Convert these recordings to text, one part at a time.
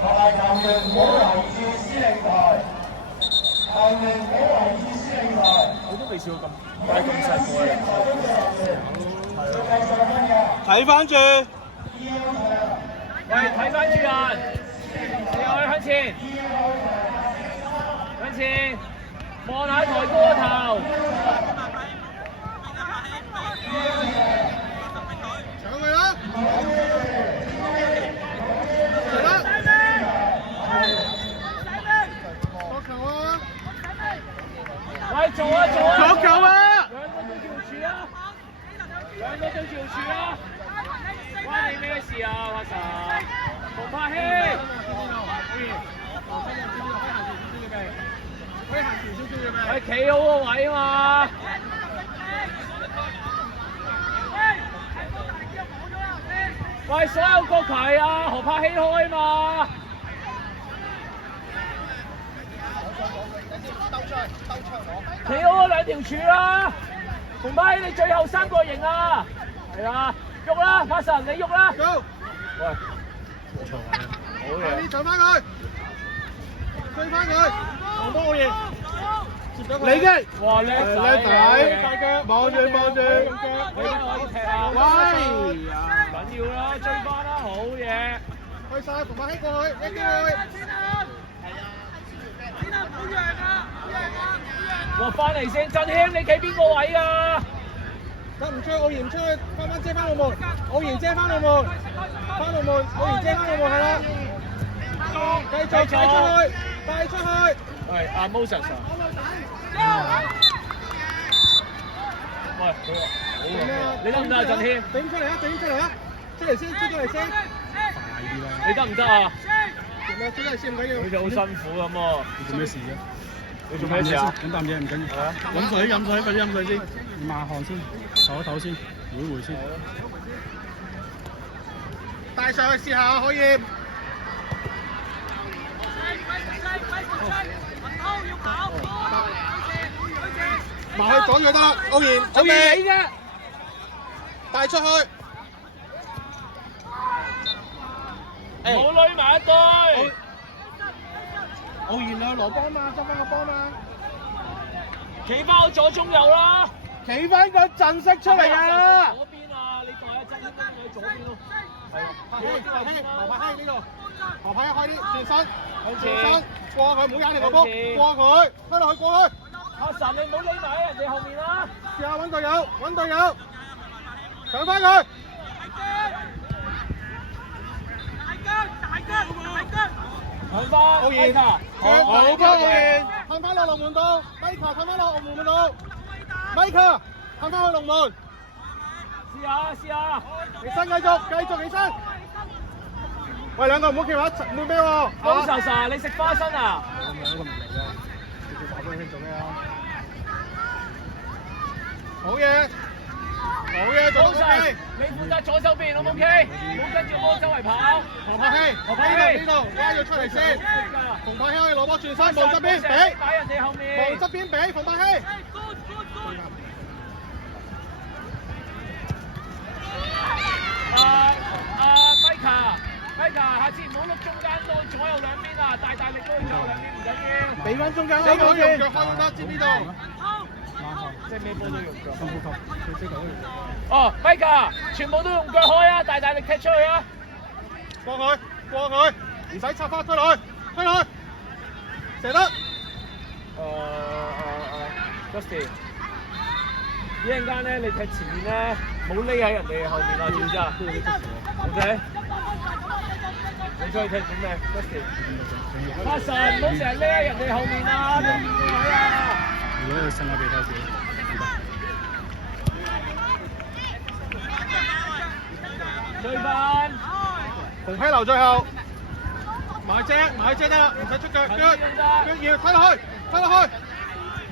同埋球員唔好圍住司令台，球員唔好圍住司令台。我都未試過咁快咁細個嘅。睇翻住。喂，睇翻住人，你可以向前，向前，望下抬高個頭。搶佢啦！嚟啦！國球啊！喂，做啊做啊！國球啊！兩個對住條柱啊！關你咩事啊，阿神？馮柏希，係企好個位啊嘛！喂，所有國旗啊，何柏希開嘛！企好嗰兩條柱啦！馮柏希，你最後三角形啊！係啊，喐啦，阿神，你喐啦！喂，冇錯啊，好嘢！你搶翻佢，追翻佢，我幫我贏，接咗佢。你嘅，哇叻仔，大腳，望住望住，可以踢啊！喂，緊要啦，追翻啦，好嘢！去晒，同埋起過去，一機會。落翻嚟先，振謙，你企邊個位啊？得唔出去，奧賢唔出去，翻遮翻路門，奧賢遮翻路門，翻路門，奧賢遮翻路門係啦。繼續帶出去，帶出去。喂，阿 Moses 啊！喂，你得唔得啊，振謙？頂出嚟啊！頂出嚟啊！出嚟先，出咗嚟先。快啲啦！你得唔得啊？做咩？出咗嚟先唔緊要。好似好辛苦咁喎。你做咩事啫？你做咩事啊？飲啖嘢唔緊要。飲水飲水，快啲飲水先。抹汗先，唞一唞先，回一回先。帶上去試下可以。埋去講就得，奧賢準備。啫。帶出去。唔好攏埋一堆。奧賢你去攞波嘛，執翻個波嘛。企翻好左中右啦。企翻個陣式出嚟啊！左邊啊，你代下振謙跟住喺左邊咯。係啊。何柏希呢度，何柏希開啲轉身，向轉身前。過佢，唔好踩你個波，過佢，推落去過去。阿神，你唔好匿埋喺人哋後面啦。試下揾隊友，揾隊友，上翻佢。向翻奧賢啊！好波奧賢，褪翻落龍門度，米卡褪翻落龍門度，米卡褪翻去龍門。試下試下，起身繼續起身。喂，兩個唔好企埋一齊，唔好咩喎？高莎莎，你食花生啊？咁樣都唔嚟嘅，直接打俾佢做咩啊？好嘢，好嘢，做得 OK。你負責左手邊，好唔 OK？唔好跟住波周圍跑。何柏希，呢度，而家要出嚟先。馮柏希可以攞波轉身，望側邊，俾。擺人哋後面。望側邊俾，馮柏希。米卡，下次唔好碌中間到左右兩邊啊！大力都去左右兩邊唔緊要。俾翻中間啦，可以用腳開都得，知呢度。即係咩波都用腳。深呼吸，最識到。哦，米卡，全部都用腳開啊！大力踢出去啊！過佢，唔使插花，推落去，射得。Justin，一陣間咧，你踢前面咧，冇匿喺人哋後面啊，知唔知啊 ？OK。你出去踢點咩 ？Justin，阿神，唔好成日匿喺人哋後面啊！你見個位啊！如果你擤下鼻涕先，追翻，馮希留最後，買遮得，唔使出腳要推落去，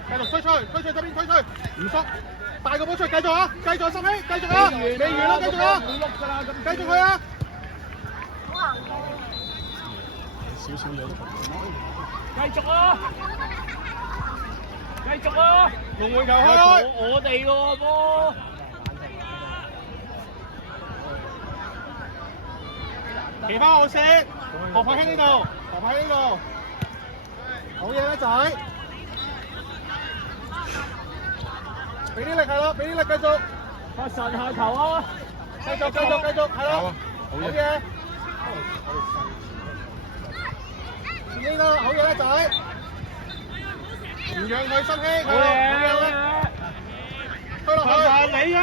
繼續推出去側邊推出去，唔縮，帶個波出去，繼續啊，繼續心希，繼續啊，未完啦，繼續啊，繼續去啊！少少嘢都繼續啊！龍門球開，我哋個波。企翻好先，何柏興呢度，何柏興呢度，好嘢啦仔，俾啲力係啦，俾啲力繼續，發神下球啊！繼續，係啦，好嘢，呢度好嘢啦仔，唔讓佢失氣，係啦，推落去，你啊！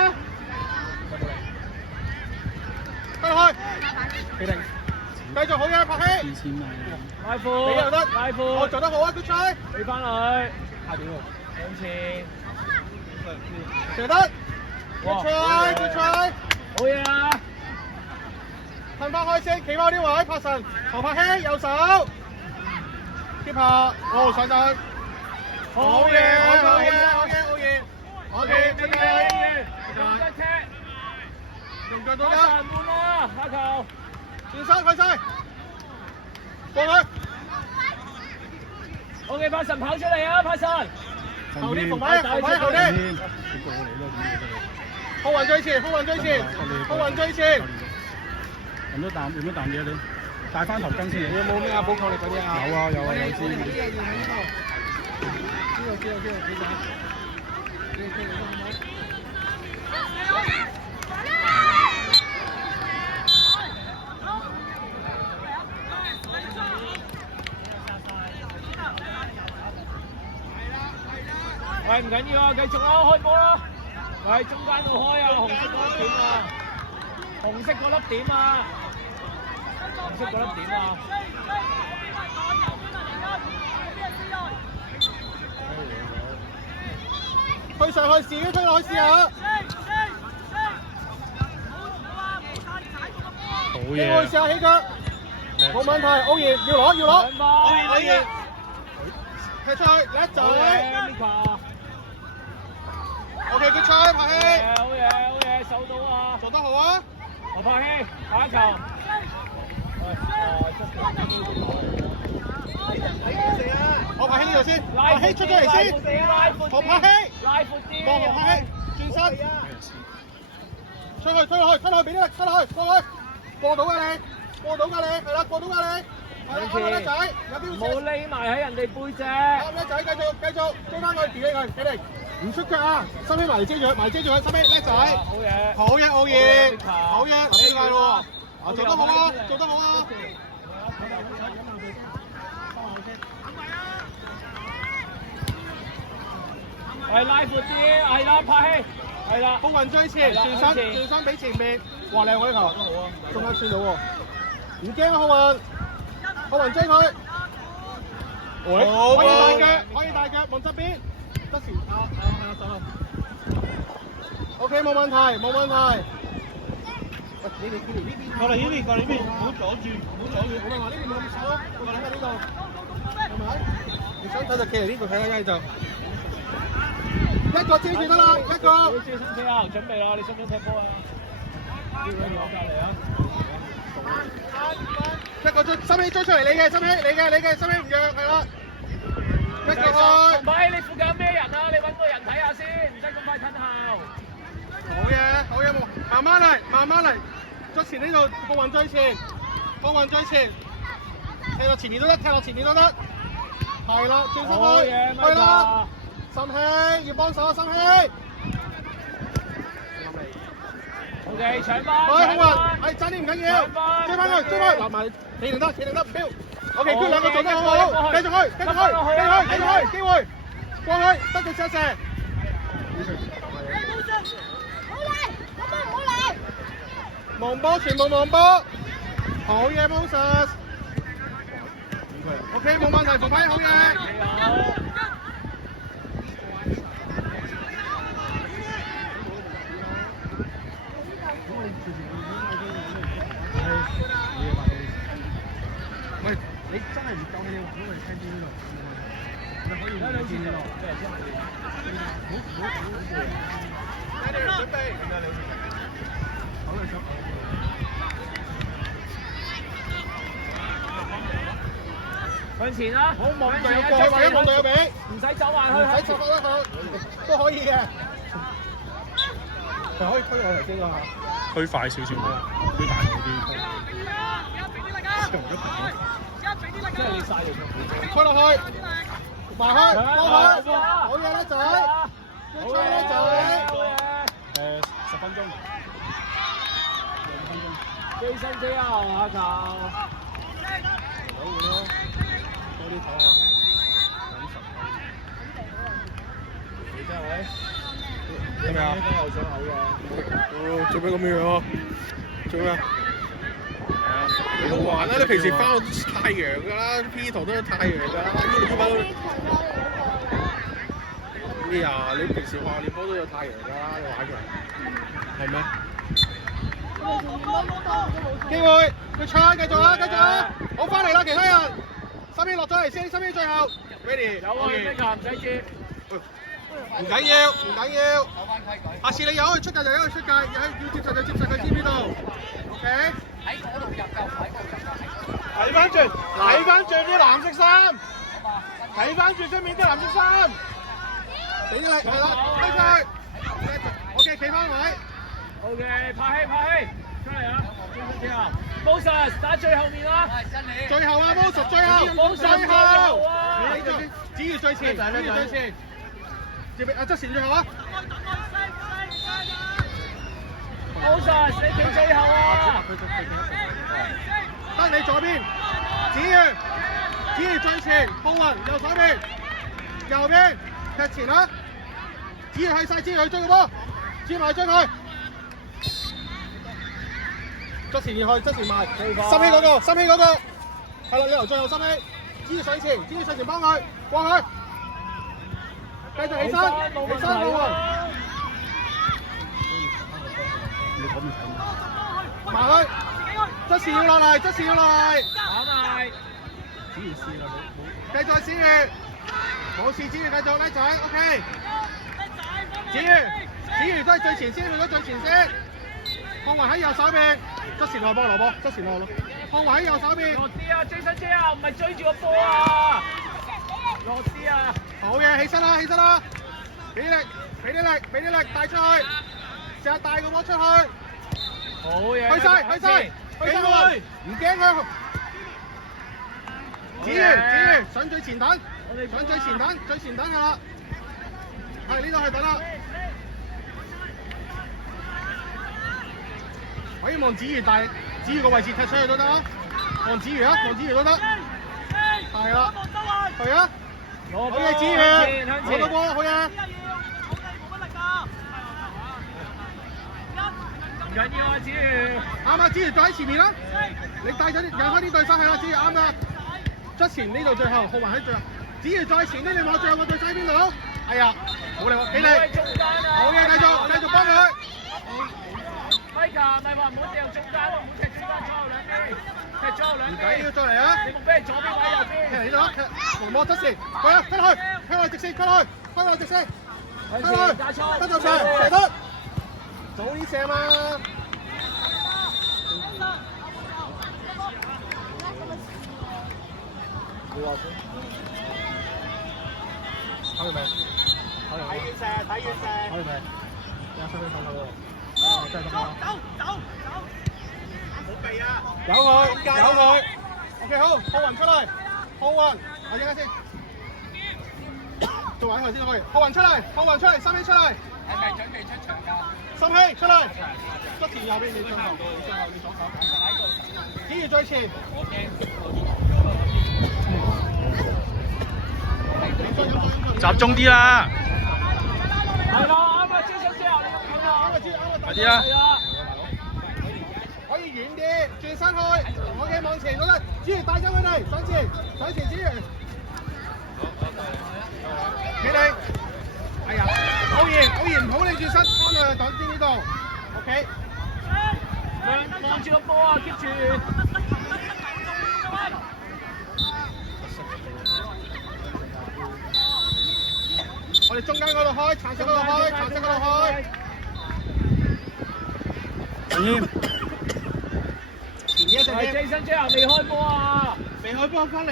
推落去，企定，繼續好嘢，柏希。2千米。拉闊，你又得，拉闊，我做得好啊 ，good try。俾翻佢，下邊喎，向前，射得 ，good try，good try。好嘢啊！褪翻開先，企翻呢位，柏神，何柏希右手，keep 下，好上陣，好嘢，好嘢，真係，用腳到啦，換啦，下球，轉身開西，過去， OK， 柏神跑出嚟啊，柏神，後啲馮偉，後啲，浩雲最前，浩雲最前。用咗啖嘢你，帶翻頭巾先。你有冇咩啊？補抗力嗰啲啊？有啊，知。喂，唔緊要啊，繼續啦，開波啦！喂，中間度開啊，紅色嗰粒點啊！紅色嗰粒點啊！紅色嗰粒點啊！推上去試，推落去試下。好機會試下起腳，冇問題。奧賢要攞，奧賢踢出去，叻仔。OK， good try， 柏希。好嘢，守到啊！做得好啊！何柏希，下一球。我柏希呢度先，柏希出咗嚟先。何柏希，拉闊啲。望何柏希，轉身。出去，推落去，俾啲力，推落去，過到㗎你，係啦，過到㗎你。係啦，啱啦，叻仔，有標冇匿埋喺人哋背脊。啱叻仔，繼續，追翻佢，調起佢，企定。唔出腳啊！收起埋遮住佢，收起叻仔。好嘢，奧賢，好嘢，死佢咯！啊，做得好啊！係拉闊啲，係啦，柏希，係啦。浩雲最前，轉身俾前面。哇，靚喎呢球，中間穿到喎。唔驚啊，浩雲追佢。可以大腳，望側邊。得時上啦。OK， 冇問題。你哋呢邊。過嚟呢邊，唔好阻住。我咪話呢邊冇咁手咯，我話你喺呢度，係咪？你想睇就企嚟呢度睇下就。一個遮住得啦，一個。準備啦，你想唔想踢波啊？我隔離啊。一個心希追出嚟，你嘅心希唔讓，係啦。一個去。唔係，你附近有咩人啊？你揾個人睇下先，唔使咁快吞後。好嘢，慢慢嚟。足前呢度，浩雲最前，踢落前面都得，係啦，轉身去，係啦，心希要幫手啊，心希。OK， 搶翻。喂，浩雲，爭啲唔緊要，追翻佢，立埋，企定得，唔飄。OK，佢兩個做得好好，繼續去，機會，過去，得佢射。望波，全部望波，好嘢 Moses。OK， 冇問題，馮輝好嘢。喂，你真係唔夠氣，你話俾我哋聽邊度？你可以兩次咯，準備。向前啦，好望隊友過去，或者望隊友俾，唔使走埋去，唔使錯得佢，都可以嘅。就可以推我頭先嗰下，推快少少，推大啲。長咗平。即係你晒條長。推落去，埋去，幫佢，好嘢啦仔，吹啦仔。10分鐘。2分鐘。最新機啊，下球。好嘅咯，多啲唞下。你真係。係咪啊？又想嘔啊！做咩咁樣啊？做咩？你好玩啦！你平時翻到太陽㗎啦 ，P 圖都係太陽㗎啦，咩啊？你平時學校練波都有太陽㗎啦，你玩嘅係咩？機會，佢唱繼續啊，繼續啊！好翻嚟啦，其他人，心希落咗嚟先，心希最後 ，ready， 有啊，你唔使接。唔緊要，唔緊要。下次你有去出界就有去出界，要接受就接受佢知邊度。OK。喺嗰度入就喺嗰度入。睇翻轉，睇翻轉啲藍色衫，睇翻轉出面啲藍色衫。俾你係啦，推出去。OK， 企翻位。OK， 拍氣，出嚟啊！最後 ，Moses 打最後面啦。最後啊 ，Moses 最後，最後。只要最前，只要最前。接阿側前最後啊 ！Moses 你企最後啊！得你左邊，子瑜最前，浩雲右手邊，右邊踢前啦，子瑜係晒，子瑜去追個波，追埋追佢，側前而去，側前埋，心希嗰個，係啦，你留最後心希，子瑜上前幫佢過去。繼續起身，冇問題。埋去，側前要落嚟，打埋。子瑜試啦，繼續子瑜，冇事，子瑜繼續，叻仔 ，OK。子瑜都係最前先，去咗最前先。康雲喺右手邊，側前落波，側前落咯。康雲喺右手邊。落啲啊，Jason姐啊，唔係追住個波啊！落啲啊！好嘢，起身啦！俾啲力，帶出去，成日帶個波出去。好嘢！去晒，唔驚佢。子瑜上最前等，最前等啦。係呢度係等啦。可以望子瑜個位置踢出去都得啊。望子瑜都得。係啦，係啊。好嘢，子瑜，攞到波，好嘢。唔緊要啊，子瑜。啱啊，子瑜再喺前面啦。你帶咗引開啲對手係啦，子瑜啱啦。側前呢度最後，浩雲喺最後。子瑜再前呢，你望最後個對手喺邊度？哎呀，好嚟喎，俾你。好嘢，繼續幫佢。Micah，咪話唔好掉中間，唔好踢中間，左右兩邊，踢左右兩邊。唔緊要，再嚟啊！你目標係左邊位右邊。踢嚟呢度，紅魔側前，去啊，推落去，直線，推落去，得就射得，早啲射嘛。你話先，睇完未？睇遠射。睇完未？有收到。真係咁啊！走！冇避啊！有佢。OK 好，浩雲出嚟，我陣間先。做埋佢先可以。浩雲出嚟，心希出嚟。係咪準備出場㗎？心希出嚟，側前右邊你最後你左手。子瑜最前。集中啲啦！係啦，啱啊，追上之後你咁樣啊，快啲啊！可以遠啲，轉身去，OK往前都得。子瑜帶咗佢哋上前，子瑜。企你，哎呀，好嚴，唔好你轉身，幫佢擋住呢度 ，OK。望住個波啊 ，keep 住。我哋中間嗰度開，橙色嗰度開。陳謙，前一隻嘅。Jason 之後未開波啊！未開波，翻嚟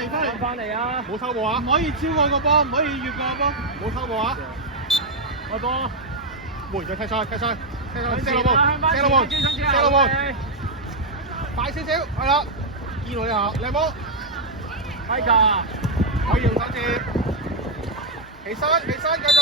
啊！冇偷步啊！唔可以超過個波，唔可以越過個波，冇偷步啊！開波！換咗踢賽，射落門，快少少，係啦。堅喎呢下，靚波，批㗎，可以用手接，起身，繼續。